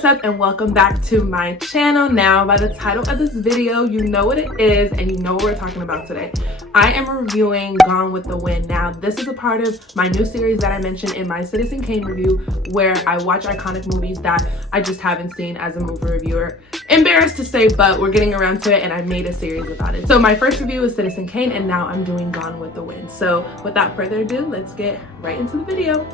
What's up and welcome back to my channel. Now by the title of this video, you know what it is and you know what we're talking about today. I am reviewing Gone with the Wind. Now this is a part of my new series that I mentioned in my Citizen Kane review, where I watch iconic movies that I just haven't seen as a movie reviewer. Embarrassed to say, but we're getting around to it and I made a series about it. So my first review is Citizen Kane and now I'm doing Gone with the Wind. So without further ado, let's get right into the video.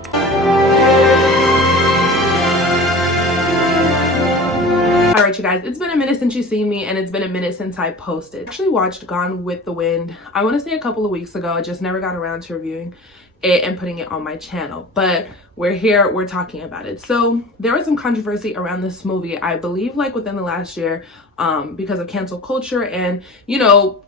Alright you guys, it's been a minute since you've seen me and it's been a minute since I posted. I actually watched Gone with the Wind, I want to say a couple of weeks ago. I just never got around to reviewing it and putting it on my channel, but we're here, we're talking about it. So there was some controversy around this movie, I believe like within the last year, because of cancel culture and you know,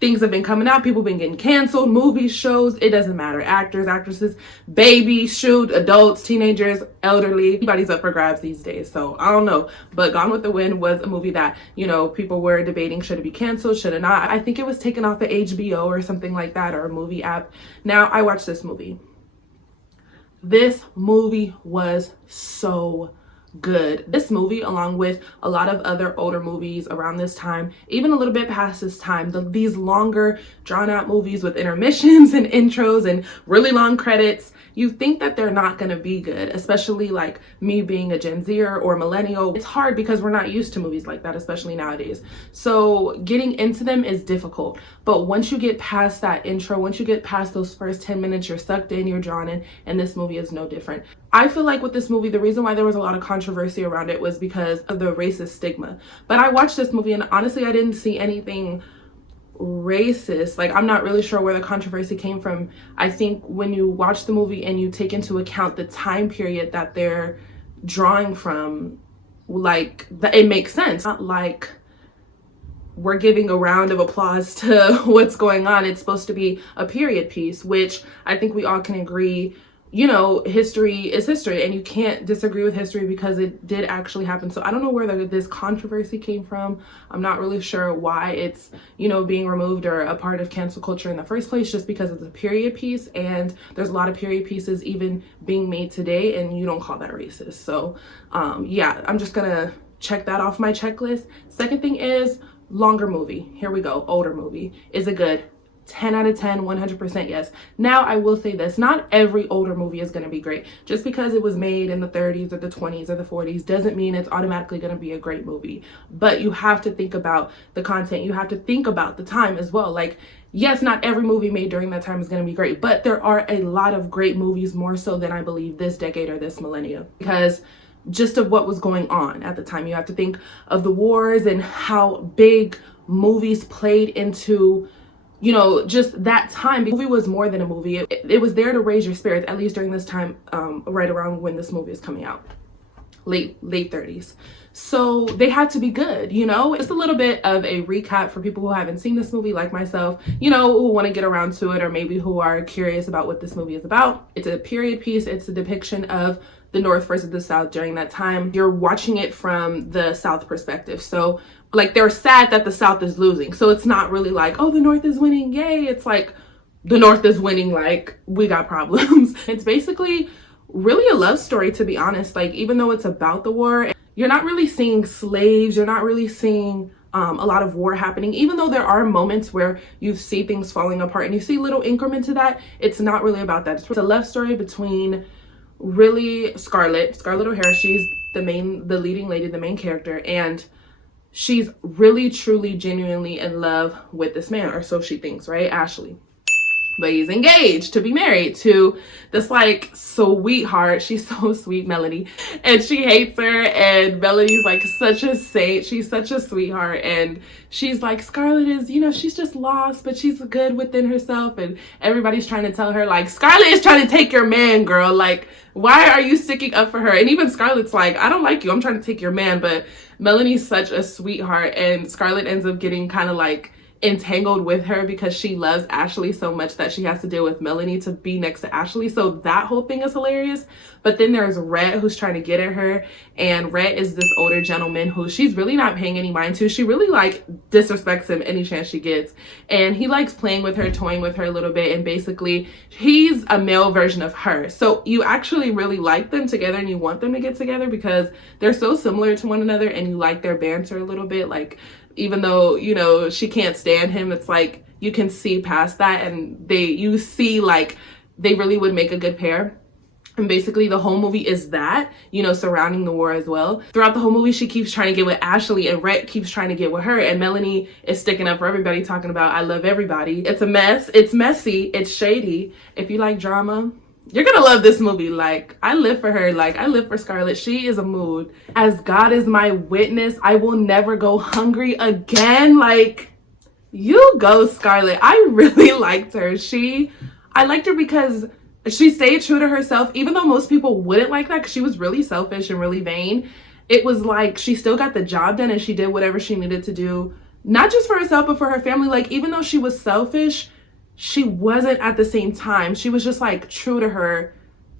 things have been coming out, people have been getting canceled, movies, shows, it doesn't matter. Actors, actresses, babies, shoot, adults, teenagers, elderly, everybody's up for grabs these days. So I don't know, but Gone with the Wind was a movie that, you know, people were debating, should it be canceled, should it not? I think it was taken off of HBO or something like that, or a movie app. Now I watched this movie. This movie was so good. This movie, along with a lot of other older movies around this time, even a little bit past this time, these longer drawn out movies with intermissions and intros and really long credits, you think that they're not going to be good, especially like me being a Gen Zer or millennial. It's hard because we're not used to movies like that, especially nowadays. So getting into them is difficult. But once you get past that intro, once you get past those first 10 minutes, you're sucked in, you're drawn in, and this movie is no different. I feel like with this movie, the reason why there was a lot of controversy around it was because of the racist stigma. But I watched this movie and honestly, I didn't see anything racist. Like, I'm not really sure where the controversy came from. I think when you watch the movie and you take into account the time period that they're drawing from, like, it makes sense. Not like we're giving a round of applause to what's going on. It's supposed to be a period piece, which I think we all can agree, you know, history is history and you can't disagree with history because it did actually happen. So I don't know where this controversy came from. I'm not really sure why it's, you know, being removed or a part of cancel culture in the first place, just because it's a period piece, and there's a lot of period pieces even being made today and you don't call that racist. So yeah, I'm just gonna check that off my checklist. Second thing is longer movie. Here we go. Older movie. Is it good? 10 out of 10, 100% yes. Now I will say this, not every older movie is going to be great. Just because it was made in the 30s or the 20s or the 40s doesn't mean it's automatically going to be a great movie. But you have to think about the content. You have to think about the time as well. Like, yes, not every movie made during that time is going to be great, but there are a lot of great movies, more so than I believe this decade or this millennia, because just of what was going on at the time. You have to think of the wars and how big movies played into, you know, just that time. The movie was more than a movie. It was there to raise your spirits, at least during this time, right around when this movie is coming out, late 30s. So they had to be good, you know. It's a little bit of a recap for people who haven't seen this movie like myself, you know, who want to get around to it, or maybe who are curious about what this movie is about. It's a period piece. It's a depiction of the North versus the South during that time. You're watching it from the South perspective. So like, they're sad that the South is losing. So it's not really like, oh, the North is winning, yay. It's like, the North is winning, like, we got problems. It's basically really a love story, to be honest. Like, even though it's about the war, you're not really seeing slaves. You're not really seeing a lot of war happening. Even though there are moments where you see things falling apart and you see little increments of that, it's not really about that. It's a love story between really Scarlett O'Hara. She's the leading lady, the main character, and she's really, truly, genuinely in love with this man, or so she thinks, right? Ashley. But he's engaged to be married to this like sweetheart. She's so sweet, Melanie, and she hates her, and Melanie's like such a saint. She's such a sweetheart, and she's like, Scarlett is, you know, she's just lost, but she's good within herself, and everybody's trying to tell her like, Scarlett is trying to take your man, girl. Like, why are you sticking up for her? And even Scarlett's like, I don't like you, I'm trying to take your man. But Melanie's such a sweetheart, and Scarlett ends up getting kind of like entangled with her because she loves Ashley so much that she has to deal with Melanie to be next to Ashley. So that whole thing is hilarious. But then there's Rhett, who's trying to get at her, and Rhett is this older gentleman who she's really not paying any mind to. She really like disrespects him any chance she gets, and he likes playing with her, toying with her a little bit, and basically he's a male version of her. So you actually really like them together and you want them to get together because they're so similar to one another, and you like their banter a little bit. Like, even though, you know, she can't stand him, it's like you can see past that, and you see like they really would make a good pair. And basically the whole movie is that, you know, surrounding the war as well. Throughout the whole movie, she keeps trying to get with Ashley, and Rhett keeps trying to get with her, and Melanie is sticking up for everybody, talking about I love everybody. It's a mess, it's messy, it's shady. If you like drama, you're gonna love this movie. Like, I live for her. Like, I live for Scarlett. She is a mood. As God is my witness, I will never go hungry again. Like, you go, Scarlett. I really liked her. I liked her because she stayed true to herself, even though most people wouldn't like that because she was really selfish and really vain. It was like she still got the job done and she did whatever she needed to do, not just for herself, but for her family. Like, even though she was selfish, she wasn't at the same time. She was just like true to her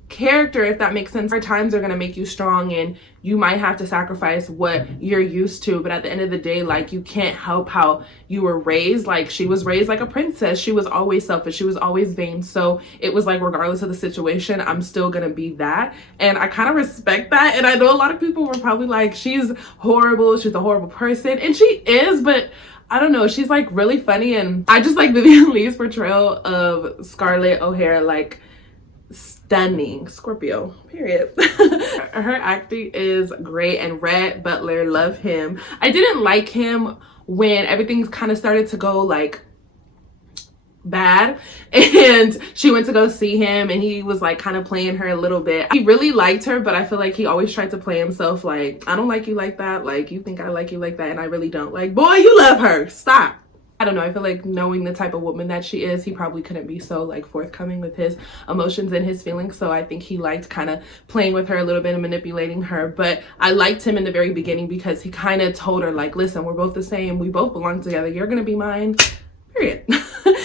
character, if that makes sense. Hard times are going to make you strong, and you might have to sacrifice what you're used to, but at the end of the day, like, you can't help how you were raised. Like, she was raised like a princess. She was always selfish, she was always vain. So it was like, regardless of the situation, I'm still gonna be that, and I kind of respect that. And I know a lot of people were probably like, she's horrible, she's a horrible person, and she is, but I don't know, she's like really funny. And I just like Vivian Lee's portrayal of Scarlett O'Hara, like, stunning. Scorpio, period. Her acting is great, and Rhett Butler, love him. I didn't like him when everything kind of started to go like bad, and she went to go see him, and he was like kind of playing her a little bit. He really liked her, but I feel like he always tried to play himself like, I don't like you like that, like, you think I like you like that, and I really don't. Like, boy, you love her, stop. I don't know, I feel like knowing the type of woman that she is, he probably couldn't be so like forthcoming with his emotions and his feelings. So I think he liked kind of playing with her a little bit and manipulating her. But I liked him in the very beginning because he kind of told her like, listen, we're both the same, we both belong together, you're gonna be mine, period.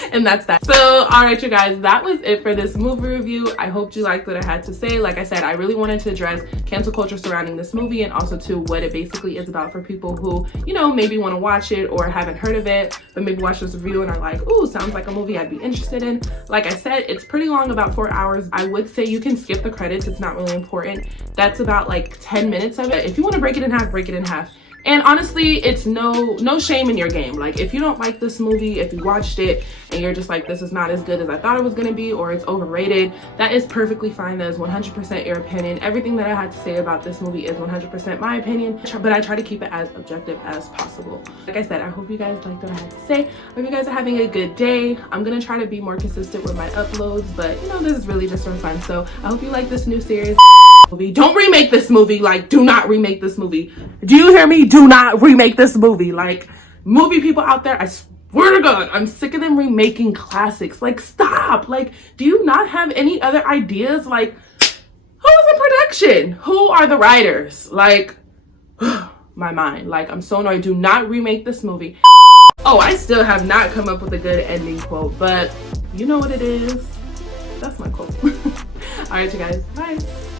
And that's that. So all right, you guys, that was it for this movie review. I hope you liked what I had to say. Like I said, I really wanted to address cancel culture surrounding this movie, and also to what it basically is about for people who, you know, maybe want to watch it or haven't heard of it, but maybe watch this review and are like, ooh, sounds like a movie I'd be interested in. Like I said, it's pretty long, about 4 hours. I would say you can skip the credits, it's not really important. That's about like 10 minutes of it. If you want to break it in half, break it in half. And honestly, it's no shame in your game. Like, if you don't like this movie, if you watched it and you're just like, this is not as good as I thought it was gonna be, or it's overrated, that is perfectly fine. That is 100% your opinion. Everything that I had to say about this movie is 100% my opinion, but I try to keep it as objective as possible. Like I said, I hope you guys liked what I had to say. I hope you guys are having a good day. I'm gonna try to be more consistent with my uploads, but you know, this is really just for fun. So I hope you like this new series. Don't remake this movie. Like, do not remake this movie. Do you hear me? Do not remake this movie. Like, movie people out there, I swear to God, I'm sick of them remaking classics. Like, stop. Like, do you not have any other ideas? Like, who is in production? Who are the writers? Like, my mind. Like, I'm so annoyed. Do not remake this movie. Oh, I still have not come up with a good ending quote, but you know what it is. That's my quote. All right, you guys. Bye.